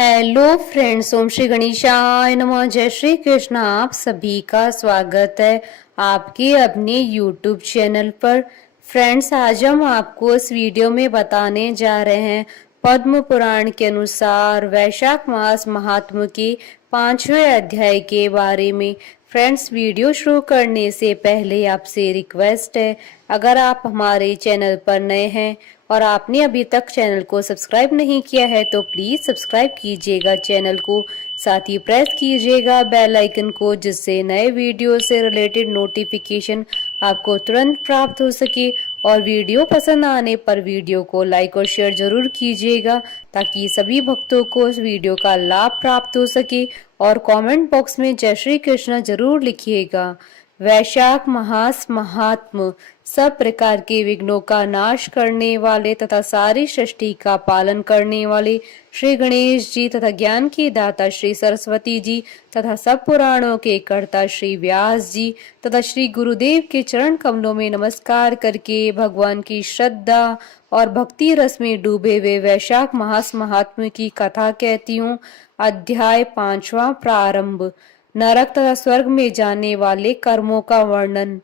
Hello friends, ओम श्री गणेशाय नमः। जय श्री कृष्ण। आप सभी का स्वागत है आपके अपने यूट्यूब चैनल पर। फ्रेंड्स, आज हम आपको इस वीडियो में बताने जा रहे हैं पद्म पुराण के अनुसार वैशाख मास महात्म्य के 5वें अध्याय के बारे में। फ्रेंड्स, वीडियो शुरू करने से पहले आपसे रिक्वेस्ट है, अगर आप हमारे चैनल पर नए हैं और आपने अभी तक चैनल को सब्सक्राइब नहीं किया है तो प्लीज सब्सक्राइब कीजिएगा चैनल को, साथ ही प्रेस कीजिएगा बेल आइकन को, जिससे नए वीडियो से रिलेटेड नोटिफिकेशन आपको तुरंत प्राप्त हो सके। और वीडियो पसंद आने पर वीडियो को लाइक और शेयर जरूर कीजिएगा, ताकि सभी भक्तों को इस वीडियो का लाभ प्राप्त हो सके। और कमेंट बॉक्स में जय श्री कृष्ण जरूर लिखिएगा। वैशाख मास महात्म सब प्रकार के विघ्नों का नाश करने वाले तथा सारी सृष्टि का पालन करने वाले श्री गणेश जी तथा ज्ञान की दाता श्री सरस्वती जी तथा सब पुराणों के कर्ता श्री व्यास जी तथा श्री गुरुदेव के चरण कमलों में नमस्कार करके भगवान की श्रद्धा और भक्ति रस में डूबे हुए वैशाख मास महात्म्य की कथा कहती हूँ। अध्याय 5वां प्रारंभ। नरक तथा स्वर्ग में जाने वाले कर्मों का वर्णन।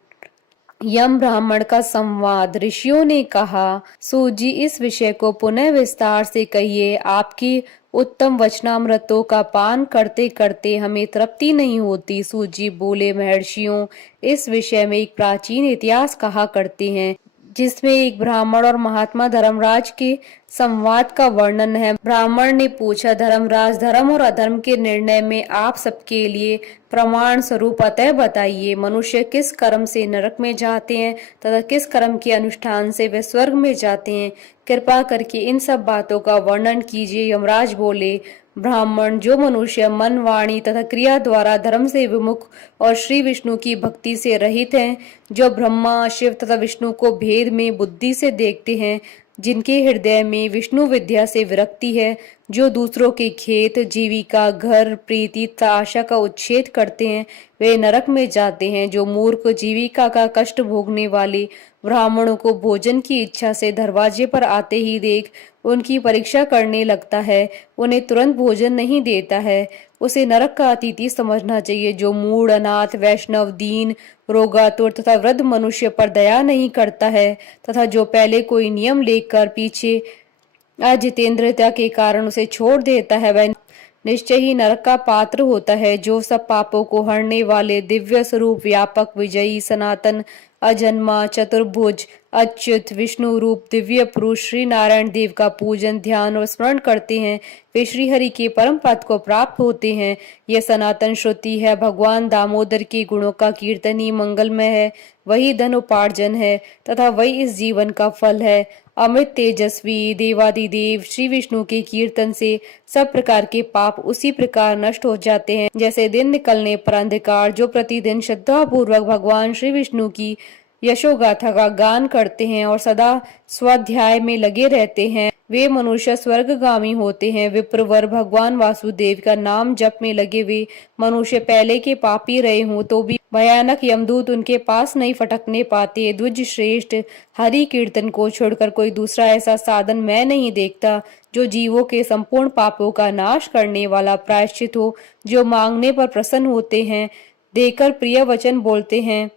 यम ब्राह्मण का संवाद। ऋषियों ने कहा, सूजी इस विषय को पुनः विस्तार से कहिए। आपकी उत्तम वचनामृतों का पान करते करते हमें तृप्ति नहीं होती। सूजी बोले, महर्षियों, इस विषय में एक प्राचीन इतिहास कहा करते हैं, जिसमें एक ब्राह्मण और महात्मा धर्मराज के संवाद का वर्णन है। ब्राह्मण ने पूछा, धर्मराज, धर्म और अधर्म के निर्णय में आप सबके लिए प्रमाण स्वरूप अतः बताइए, मनुष्य किस कर्म से नरक में जाते हैं तथा किस कर्म के अनुष्ठान से वे स्वर्ग में जाते हैं। कृपा करके इन सब बातों का वर्णन कीजिए। यमराज बोले, ब्राह्मण, जो मनुष्य मन, वाणी तथा क्रिया द्वारा धर्म से विमुख और श्री विष्णु की भक्ति से रहित हैं, जो ब्रह्मा, शिव तथा विष्णु को भेद में बुद्धि से देखते हैं, जिनके हृदय में विष्णु विद्या से विरक्ति है, जो दूसरों के खेत, जीविका, घर, प्रीति तथा आशा का उच्छेद करते हैं, वे नरक में जाते हैं। जो मूर्ख जीविका का कष्ट भोगने वाले ब्राह्मणों को भोजन की इच्छा से दरवाजे पर आते ही देख उनकी परीक्षा करने लगता है, उन्हें तुरंत भोजन नहीं देता है, उसे नरक का अतिथि समझना चाहिए। जो मूढ़, अनाथ, वैष्णव, दीन, रोगातुर तथा वृद्ध मनुष्य पर दया नहीं करता है तथा जो पहले कोई नियम लेकर पीछे अजितेंद्रियता के कारण उसे छोड़ देता है, वह निश्चय ही नरक का पात्र होता है। जो सब पापों को हरने वाले दिव्य स्वरूप, व्यापक, विजयी, सनातन, अजन्मा, चतुर्भुज, अच्युत, विष्णु रूप दिव्य पुरुष श्री नारायण देव का पूजन, ध्यान और स्मरण करते हैं, वे श्री हरि के परम पद को प्राप्त होते हैं। यह सनातन श्रुति है। भगवान दामोदर के गुणों का कीर्तन ही मंगलमय है, वही धन उपार्जन है तथा वही इस जीवन का फल है। अमृत तेजस्वी देवादिदेव श्री विष्णु के कीर्तन से सब प्रकार के पाप उसी प्रकार नष्ट हो जाते हैं, जैसे दिन निकलने पर अंधकार। जो प्रतिदिन श्रद्धा पूर्वक भगवान श्री विष्णु की यशोगाथा का गान करते हैं और सदा स्वाध्याय में लगे रहते हैं, वे मनुष्य स्वर्गगामी होते हैं। विप्रवर, भगवान वासुदेव का नाम जप में लगे वे मनुष्य पहले के पापी रहे हों तो भी भयानक यमदूत उनके पास नहीं फटकने पाते। द्विज श्रेष्ठ, हरि कीर्तन को छोड़कर कोई दूसरा ऐसा साधन मैं नहीं देखता जो जीवों के संपूर्ण पापों का नाश करने वाला प्रायश्चित हो। जो मांगने पर प्रसन्न होते हैं, देकर प्रिय वचन बोलते हैं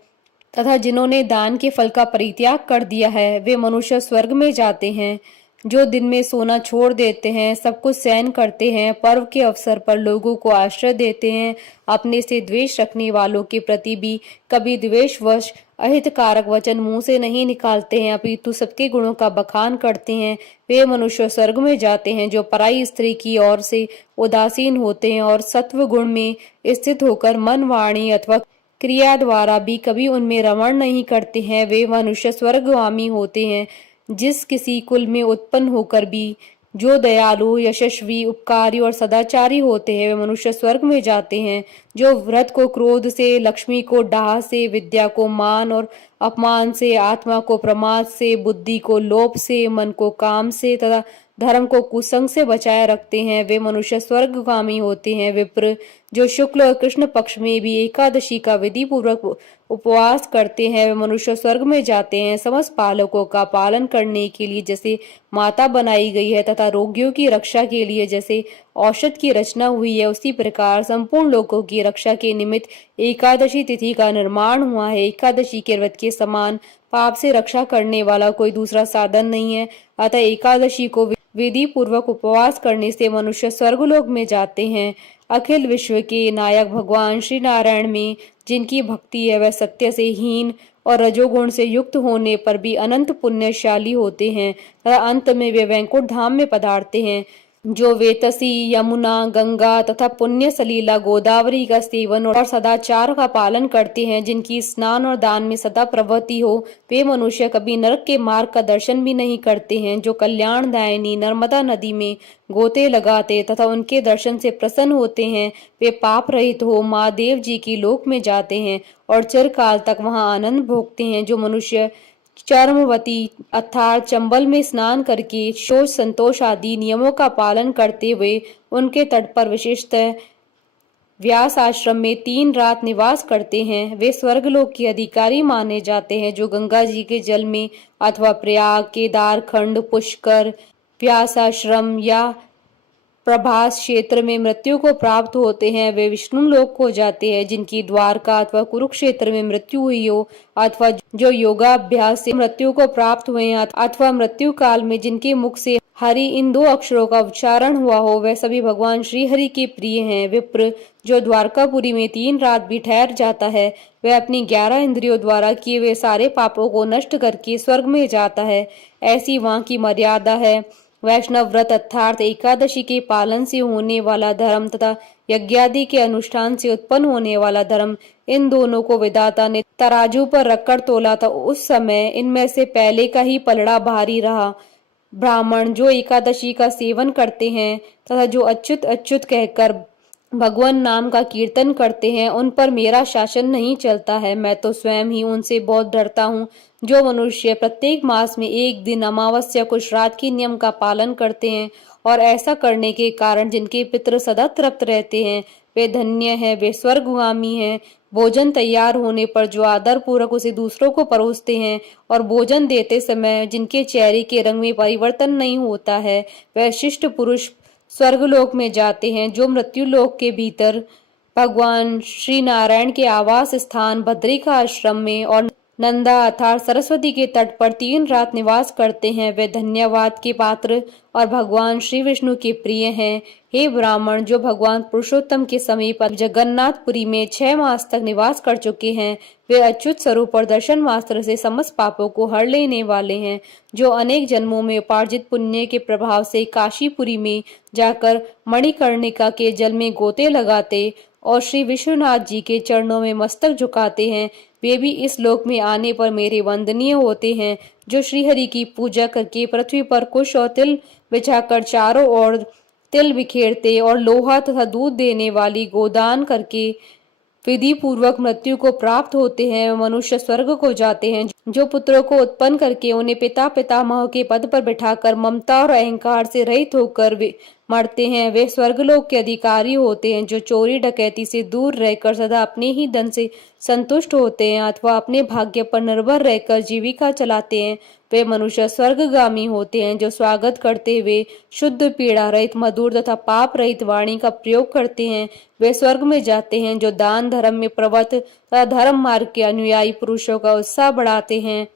तथा जिन्होंने दान के फल का परित्याग कर दिया है, वे मनुष्य स्वर्ग में जाते हैं। जो दिन में सोना छोड़ देते हैं, सब कुछ सहन करते हैं, पर्व के अवसर पर लोगों को आश्रय देते हैं, अपने से द्वेष रखने वालों के प्रति भी कभी द्वेषवश अहितकारक वचन मुंह से नहीं निकालते हैं, अपितु सबके गुणों का बखान करते हैं, वे मनुष्य स्वर्ग में जाते हैं। जो पराई स्त्री की ओर से उदासीन होते हैं और सत्व गुण में स्थित होकर मन, वाणी अथवा क्रिया द्वारा भी कभी उनमें रमण नहीं करते हैं, वे मनुष्य स्वर्गगामी होते हैं। जिस किसी कुल में उत्पन्न होकर भी जो दयालु, यशस्वी, उपकारी और सदाचारी होते हैं, वे मनुष्य स्वर्ग में जाते हैं। जो व्रत को क्रोध से, लक्ष्मी को डाह से, विद्या को मान और अपमान से, आत्मा को प्रमाद से, बुद्धि को लोभ से, मन को काम से तथा धर्म को कुसंग से बचाए रखते हैं, वे मनुष्य स्वर्गगामी होते हैं। विप्र, जो शुक्ल और कृष्ण पक्ष में भी एकादशी का विधि पूर्वक उपवास करते हैं वे मनुष्य स्वर्ग में जाते हैं। समस्त पालकों का पालन करने के लिए जैसे माता बनाई गई है तथा रोगियों की रक्षा के लिए जैसे औषध की रचना हुई है, उसी प्रकार संपूर्ण लोगों की रक्षा के निमित्त एकादशी तिथि का निर्माण हुआ है। एकादशी के व्रत के समान पाप से रक्षा करने वाला कोई दूसरा साधन नहीं है। अतः एकादशी को विधि पूर्वक उपवास करने से मनुष्य स्वर्गलोक में जाते हैं। अखिल विश्व के नायक भगवान श्री नारायण में जिनकी भक्ति है वह सत्य से हीन और रजोगुण से युक्त होने पर भी अनंत पुण्यशाली होते हैं तथा अंत में वे वैकुंठ धाम में पधारते हैं। जो वेतसी, यमुना, गंगा तथा पुण्य सलीला गोदावरी का सेवन और सदाचार का पालन करते हैं, जिनकी स्नान और दान में सदा प्रवृत्ति हो, वे मनुष्य कभी नरक के मार्ग का दर्शन भी नहीं करते हैं। जो कल्याणदायिनी नर्मदा नदी में गोते लगाते तथा उनके दर्शन से प्रसन्न होते हैं, वे पाप रहित हो महादेव जी की लोक में जाते हैं और चिरकाल तक वहां आनंद भोगते हैं। जो मनुष्य चर्मवती अर्थात चंबल में स्नान करके शोच संतोष आदि नियमों का पालन करते हुए उनके तट पर विशेषतः व्यास आश्रम में 3 रात निवास करते हैं, वे स्वर्गलोक के अधिकारी माने जाते हैं। जो गंगा जी के जल में अथवा प्रयाग, केदार खंड, पुष्कर, व्यास आश्रम या प्रभास क्षेत्र में मृत्यु को प्राप्त होते हैं, वे विष्णु लोक को जाते हैं। जिनकी द्वारका अथवा कुरुक्षेत्र में मृत्यु हुई हो अथवा जो योगाभ्यास से मृत्यु को प्राप्त हुए हैं अथवा मृत्यु काल में जिनके मुख से हरि इन 2 अक्षरों का उच्चारण हुआ हो, वह सभी भगवान श्री हरि के प्रिय हैं। विप्र जो द्वारकापुरी में 3 रात भी ठहर जाता है, वह अपनी 11 इंद्रियों द्वारा किए हुए सारे पापों को नष्ट करके स्वर्ग में जाता है। ऐसी वहां की मर्यादा है। वैष्णव व्रत अर्थात एकादशी के पालन से होने वाला धर्म तथा यज्ञादि के अनुष्ठान से उत्पन्न होने वाला धर्म, इन दोनों को विधाता ने तराजू पर रखकर तोला था। उस समय इनमें से पहले का ही पलड़ा भारी रहा। ब्राह्मण जो एकादशी का सेवन करते हैं तथा जो अच्युत अच्युत कहकर भगवान नाम का कीर्तन करते हैं, उन पर मेरा शासन नहीं चलता है। मैं तो स्वयं ही उनसे बहुत डरता हूँ। जो मनुष्य प्रत्येक मास में 1 दिन अमावस्या को श्राद्ध के नियम का पालन करते हैं और ऐसा करने के कारण जिनके पितृ सदा तृप्त रहते हैं, वे धन्य हैं, वे स्वर्गगामी हैं। भोजन तैयार होने पर जो आदर पूर्वक उसे दूसरों को परोसते हैं और भोजन देते समय जिनके चेहरे के रंग में परिवर्तन नहीं होता है, वह शिष्ट पुरुष स्वर्गलोक में जाते हैं। जो मृत्यु लोक के भीतर भगवान श्री नारायण के आवास स्थान बद्रिका आश्रम में और नंदा अर्थात सरस्वती के तट पर 3 रात निवास करते हैं, वे धन्यवाद के पात्र और भगवान श्री विष्णु के प्रिय हैं। हे ब्राह्मण जो भगवान पुरुषोत्तम के समीप जगन्नाथपुरी में 6 मास तक निवास कर चुके हैं, वे अच्युत स्वरूप और दर्शन मात्र से समस्त पापों को हर लेने वाले हैं। जो अनेक जन्मों में उपार्जित पुण्य के प्रभाव से काशीपुरी में जाकर मणिकर्णिका के जल में गोते लगाते और श्री विश्वनाथ जी के चरणों में मस्तक झुकाते हैं, वे भी इस लोक में आने पर मेरे वंदनीय होते हैं। जो श्रीहरि की पूजा करके पृथ्वी पर कुश और तिल बिछाकर चारों ओर तिल बिखेरते और लोहा तथा दूध देने वाली गोदान करके विधि पूर्वक मृत्यु को प्राप्त होते हैं, मनुष्य स्वर्ग को जाते हैं। जो पुत्रों को उत्पन्न करके उन्हें पिता पितामह के पद पर बिठाकर ममता और अहंकार से रहित होकर वे मरते हैं, वे स्वर्गलोक के अधिकारी होते हैं। जो चोरी डकैती से दूर रहकर सदा अपने ही धन से संतुष्ट होते हैं अथवा अपने भाग्य पर निर्भर रहकर जीविका चलाते हैं, वे मनुष्य स्वर्गगामी होते हैं। जो स्वागत करते हुए शुद्ध पीड़ा रहित मधुर तथा पाप रहित वाणी का प्रयोग करते हैं, वे स्वर्ग में जाते हैं। जो दान धर्म में प्रवृत्त तथा धर्म मार्ग के अनुयायी पुरुषों का उत्साह बढ़ाते हैं,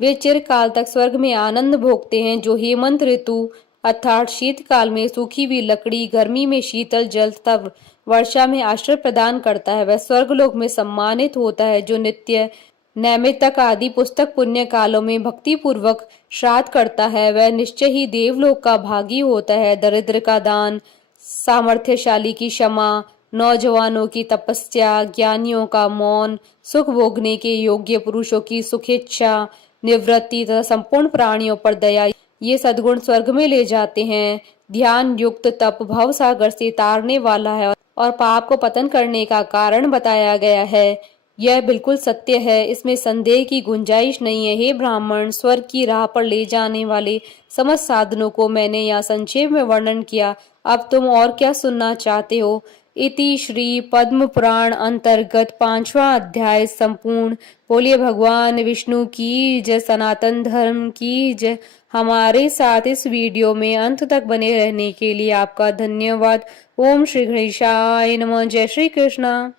वे चिरकाल तक स्वर्ग में आनंद भोगते हैं। जो हेमंत ऋतु अर्थात शीतकाल में सूखी हुई लकड़ी, गर्मी में शीतल जल तथा वर्षा में आश्रय प्रदान करता है, वह स्वर्गलोक में सम्मानित होता है। जो नित्य नैमित्तक आदि पुस्तक पुण्य कालों में भक्ति पूर्वक श्राद्ध करता है, वह निश्चय ही देवलोक का भागी होता है। दरिद्र का दान, सामर्थ्यशाली की क्षमा, नौजवानों की तपस्या, ज्ञानियों का मौन, सुख भोगने के योग्य पुरुषों की सुखेच्छा निवृत्ति तथा संपूर्ण प्राणियों पर दया, ये सद्गुण स्वर्ग में ले जाते हैं। ध्यान युक्त तप भव सागर से तारने वाला है और पाप को पतन करने का कारण बताया गया है। यह बिल्कुल सत्य है, इसमें संदेह की गुंजाइश नहीं है। हे ब्राह्मण, स्वर्ग की राह पर ले जाने वाले समस्त साधनों को मैंने यहाँ संक्षेप में वर्णन किया। अब तुम और क्या सुनना चाहते हो? इति श्री पद्म पुराण अंतर्गत 5वां अध्याय संपूर्ण। बोलिए भगवान विष्णु की जय, सनातन धर्म की जय। हमारे साथ इस वीडियो में अंत तक बने रहने के लिए आपका धन्यवाद। ओम श्री गणेशाय नमः। जय श्री कृष्णा।